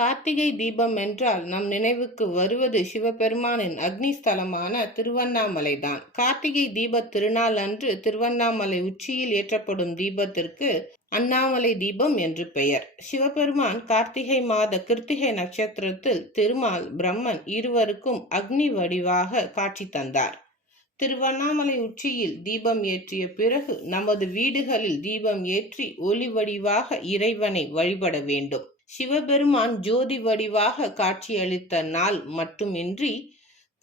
கார்த்திகை தீபம் என்றால் நம் நினைவுக்கு வருவது சிவபெருமானின் அக்னி ஸ்தலமான திருவண்ணாமலைதான். கார்த்திகை தீபத் திருநாள் அன்று திருவண்ணாமலை உச்சியில் ஏற்றப்படும் தீபத்திற்கு அண்ணாமலை தீபம் என்று பெயர். சிவபெருமான் கார்த்திகை மாத கிருத்திகை நட்சத்திரத்தில் திருமால் பிரம்மன் இருவருக்கும் அக்னி வடிவாக காட்சி தந்தார். திருவண்ணாமலை உச்சியில் தீபம் ஏற்றிய பிறகு நமது வீடுகளில் தீபம் ஏற்றி ஒளி வடிவாக இறைவனை வழிபட வேண்டும். சிவபெருமான் ஜோதி வடிவாக காட்சியளித்த நாள் மட்டுமின்றி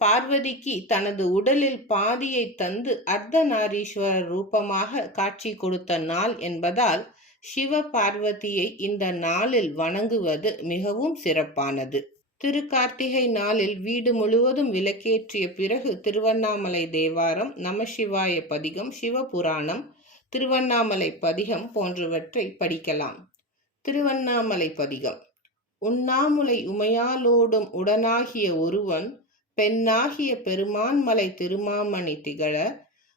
பார்வதிக்கு தனது உடலில் பாதியை தந்து அர்த்தநாரீஸ்வரர் ரூபமாக காட்சி கொடுத்த நாள் என்பதால் சிவ பார்வதியை இந்த நாளில் வணங்குவது மிகவும் சிறப்பானது. திருக்கார்த்திகை நாளில் வீடு முழுவதும் விளக்கேற்றிய பிறகு திருவண்ணாமலை தேவாரம், நமசிவாய பதிகம், சிவபுராணம், திருவண்ணாமலை பதிகம் போன்றவற்றை படிக்கலாம். திருவண்ணாமலை பதிகம். உண்ணாமுலை உமையாலோடும் உடனாகிய ஒருவன் பெண்ணாகிய பெருமான்மலை திருமாமணி திகழ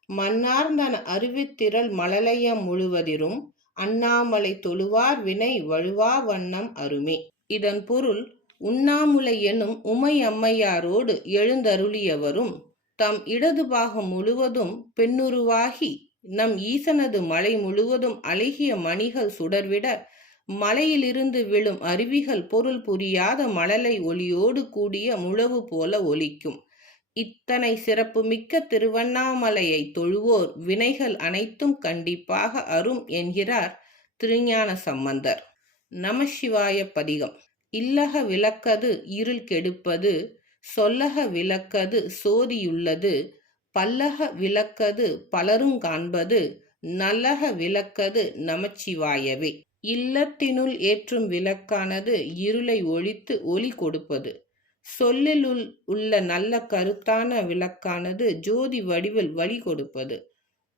மன்னார்ந்தன அருவித்திரள் மழலையம் முழுவதிரும் அண்ணாமலை தொழுவார் வினை வழுவா வண்ணம் அருமே. இதன் பொருள், உண்ணாமுலை எனும் உமை அம்மையாரோடு எழுந்தருளியவரும் தம் இடது பாகம் முழுவதும் பெண்ணுருவாகி நம் ஈசனது மலை முழுவதும் அழகிய மணிகள் சுடர்விட மலையிலிருந்து விழும் அருவிகள் பொருள் புரியாத மழலை ஒளியோடு கூடிய முழவு போல ஒலிக்கும். இத்தனை சிறப்புமிக்க திருவண்ணாமலையை தொழுவோர் வினைகள் அனைத்தும் கண்டிப்பாக அரும் என்கிறார் திருஞான சம்பந்தர். நமசிவாய பதிகம். இல்லக விளக்கது இருள் கெடுப்பது, சொல்லக விளக்கது சோதியுள்ளது, பல்லக விளக்கது பலரும் காண்பது, நல்லக விளக்கது நமச்சிவாயவே. இல்லத்தினுள் ஏற்றும் விளக்கானது இருளை ஒழித்து ஒளி கொடுப்பது. சொல்லில் உள்ள நல்ல கருத்தான விளக்கானது ஜோதி வடிவில் வழி கொடுப்பது.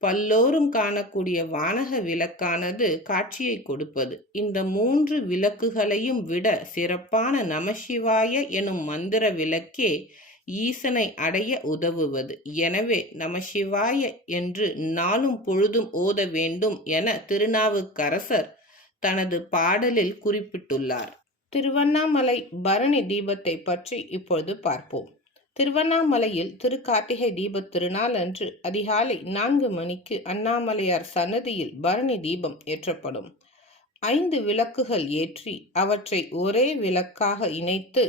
பல்லோரும் காணக்கூடிய வானக விளக்கானது காட்சியை கொடுப்பது. இந்த 3 விளக்குகளையும் விட சிறப்பான நமசிவாய எனும் மந்திர விளக்கே ஈசனை அடைய உதவுவது. எனவே நமசிவாய என்று நாளும் பொழுதும் ஓத வேண்டும் என திருநாவுக்கரசர் தனது பாடலில் குறிப்பிட்டுள்ளார். திருவண்ணாமலை பரணி தீபத்தை பற்றி இப்பொழுது பார்ப்போம். திருவண்ணாமலையில் திருக்கார்த்திகை தீபத் திருநாள் அன்று அதிகாலை 4 மணிக்கு அண்ணாமலையார் சன்னதியில் பரணி தீபம் ஏற்றப்படும். 5 விளக்குகள் ஏற்றி அவற்றை ஒரே விளக்காக இணைத்து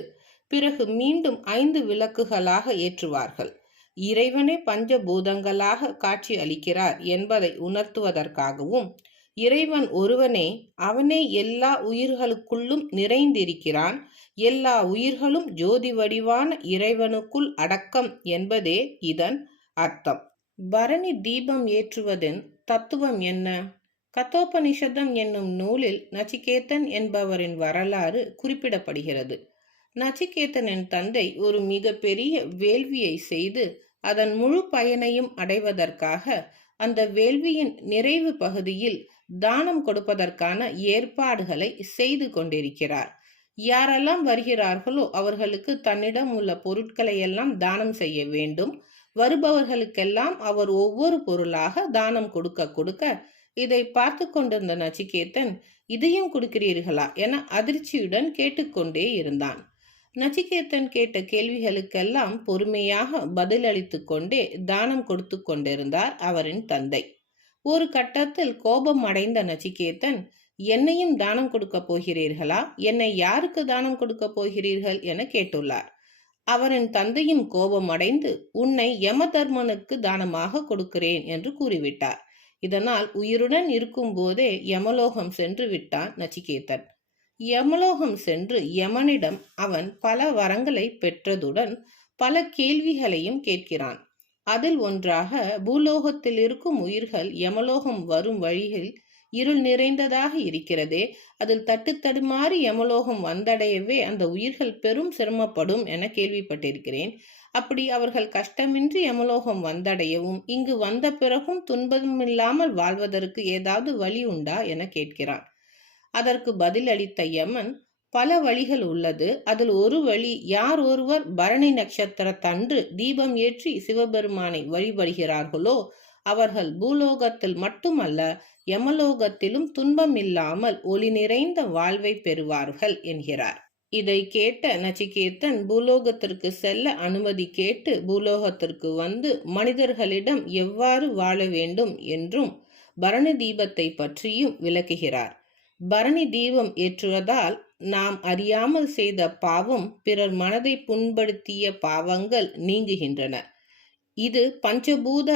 பிறகு மீண்டும் 5 விளக்குகளாக ஏற்றுவார்கள். இறைவனே பஞ்சபூதங்களாக காட்சி அளிக்கிறார் என்பதை உணர்த்துவதற்காகவும், இறைவன் ஒருவனே, அவனே எல்லா உயிர்களுக்குள்ளும் நிறைந்திருக்கிறான், எல்லா உயிர்களும் ஜோதி வடிவான இறைவனுக்குள் அடக்கம் என்பதே இதன் அர்த்தம். பரணி தீபம் ஏற்றுவதன் தத்துவம் என்ன? கதோபனிஷதம் என்னும் நூலில் நச்சிகேதன் என்பவரின் வரலாறு குறிப்பிடப்படுகிறது. நச்சிகேதனின் தந்தை ஒரு மிக பெரிய வேள்வியை செய்து அதன் முழு பயனையும் அடைவதற்காக அந்த வேள்வியின் நிறைவு பகுதியில் தானம் கொடுப்பதற்கான ஏற்பாடுகளை செய்து கொண்டிருக்கிறார். யாரெல்லாம் வருகிறார்களோ அவர்களுக்கு தன்னிடம் உள்ள பொருட்களை எல்லாம் தானம் செய்ய வேண்டும். வருபவர்களுக்கெல்லாம் அவர் ஒவ்வொரு பொருளாக தானம் கொடுக்க இதை பார்த்து கொண்டிருந்த நச்சிகேதன், இதையும் கொடுக்கிறீர்களா என அதிர்ச்சியுடன் கேட்டுக்கொண்டே இருந்தான். நச்சிகேதன் கேட்ட கேள்விகளுக்கெல்லாம் பொறுமையாக பதிலளித்து கொண்டே தானம் கொடுத்து கொண்டிருந்தார் அவரின் தந்தை. ஒரு கட்டத்தில் கோபம் அடைந்த நச்சிகேதன், என்னையும் தானம் கொடுக்க போகிறீர்களா? என்னை யாருக்கு தானம் கொடுக்க போகிறீர்கள் என கேட்டுள்ளார். அவரின் தந்தையும் கோபம் அடைந்து, உன்னை யமதர்மனுக்கு தானமாக கொடுக்கிறேன் என்று கூறிவிட்டார். இதனால் உயிருடன் இருக்கும் போதே யமலோகம் சென்று விட்டான் நச்சிகேதன். யமலோகம் சென்று யமனிடம் அவன் பல வரங்களை பெற்றதுடன் பல கேள்விகளையும் கேட்கிறான். அதில் ஒன்றாக, பூலோகத்தில் இருக்கும் உயிர்கள் யமலோகம் வரும் வழியில் இருள் நிறைந்ததாக இருக்கிறதே, அதில் தட்டு தடுமாறி யமலோகம் வந்தடையவே அந்த உயிர்கள் பெரும் சிரமப்படும் என கேள்விப்பட்டிருக்கிறேன். அப்படி அவர்கள் கஷ்டமின்றி யமலோகம் வந்தடையவும் இங்கு வந்த பிறகும் துன்பமில்லாமல் வாழ்வதற்கு ஏதாவது வழி உண்டா என கேட்கிறான். அதற்கு பதில் அளித்த யமன், பல வழிகள் உள்ளது. அதில் ஒரு வழி, யார் ஒருவர் பரணி நட்சத்திரத்தன்று தீபம் ஏற்றி சிவபெருமானை வழிபடுகிறார்களோ அவர்கள் பூலோகத்தில் மட்டுமல்ல யமலோகத்திலும் துன்பம் இல்லாமல் ஒளி நிறைந்த வாழ்வை பெறுவார்கள் என்கிறார். இதை கேட்ட நச்சிகேதன் பூலோகத்திற்கு செல்ல அனுமதி கேட்டு பூலோகத்திற்கு வந்து மனிதர்களிடம் எவ்வாறு வாழ வேண்டும் என்றும் பரணி தீபத்தை பற்றியும் விளக்குகிறார். பரணி தீபம் ஏற்றுவதால் நாம் அறியாமல் செய்த பாவம், பிறர் மனதை புண்படுத்திய பாவங்கள் நீங்குகின்றன. இது பஞ்சபூத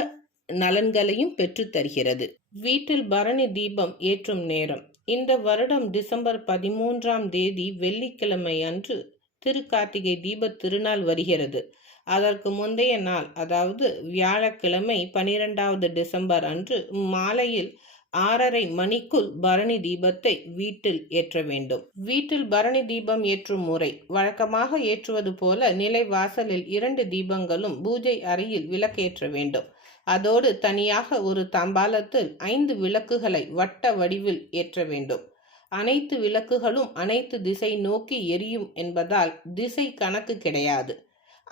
நலன்களையும் பெற்றுத்தருகிறது. வீட்டில் பரணி தீபம் ஏற்றும் நேரம். இந்த வருடம் டிசம்பர் 13ஆம் தேதி வெள்ளிக்கிழமை அன்று திருக்கார்த்திகை தீப திருநாள் வருகிறது. அதற்கு முந்தைய நாள், அதாவது வியாழக்கிழமை 12வது டிசம்பர் அன்று மாலையில் 6:30 மணிக்குள் பரணி தீபத்தை வீட்டில் ஏற்ற வேண்டும். வீட்டில் பரணி தீபம் ஏற்றும் முறை. வழக்கமாக ஏற்றுவது போல நிலை வாசலில் 2 தீபங்களும் பூஜை அறையில் விளக்கேற்ற வேண்டும். அதோடு தனியாக ஒரு தாம்பாலத்தில் 5 விளக்குகளை வட்ட வடிவில் ஏற்ற வேண்டும். அனைத்து விளக்குகளும் அனைத்து திசை நோக்கி எரியும் என்பதால் திசை கணக்கு கிடையாது.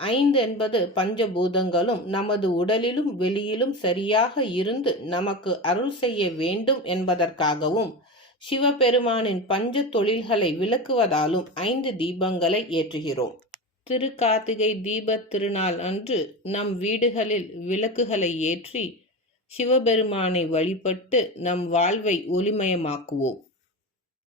5 என்பது பஞ்சபூதங்களும் நமது உடலிலும் வெளியிலும் சரியாக இருந்து நமக்கு அருள் செய்ய வேண்டும் என்பதற்காகவும் சிவபெருமானின் பஞ்ச தொழில்களை விளக்குவதாலும் 5 தீபங்களை ஏற்றுகிறோம். திருக்கார்த்திகை தீப திருநாள் அன்று நம் வீடுகளில் விளக்குகளை ஏற்றி சிவபெருமானை வழிபட்டு நம் வாழ்வை ஒளிமயமாக்குவோம்.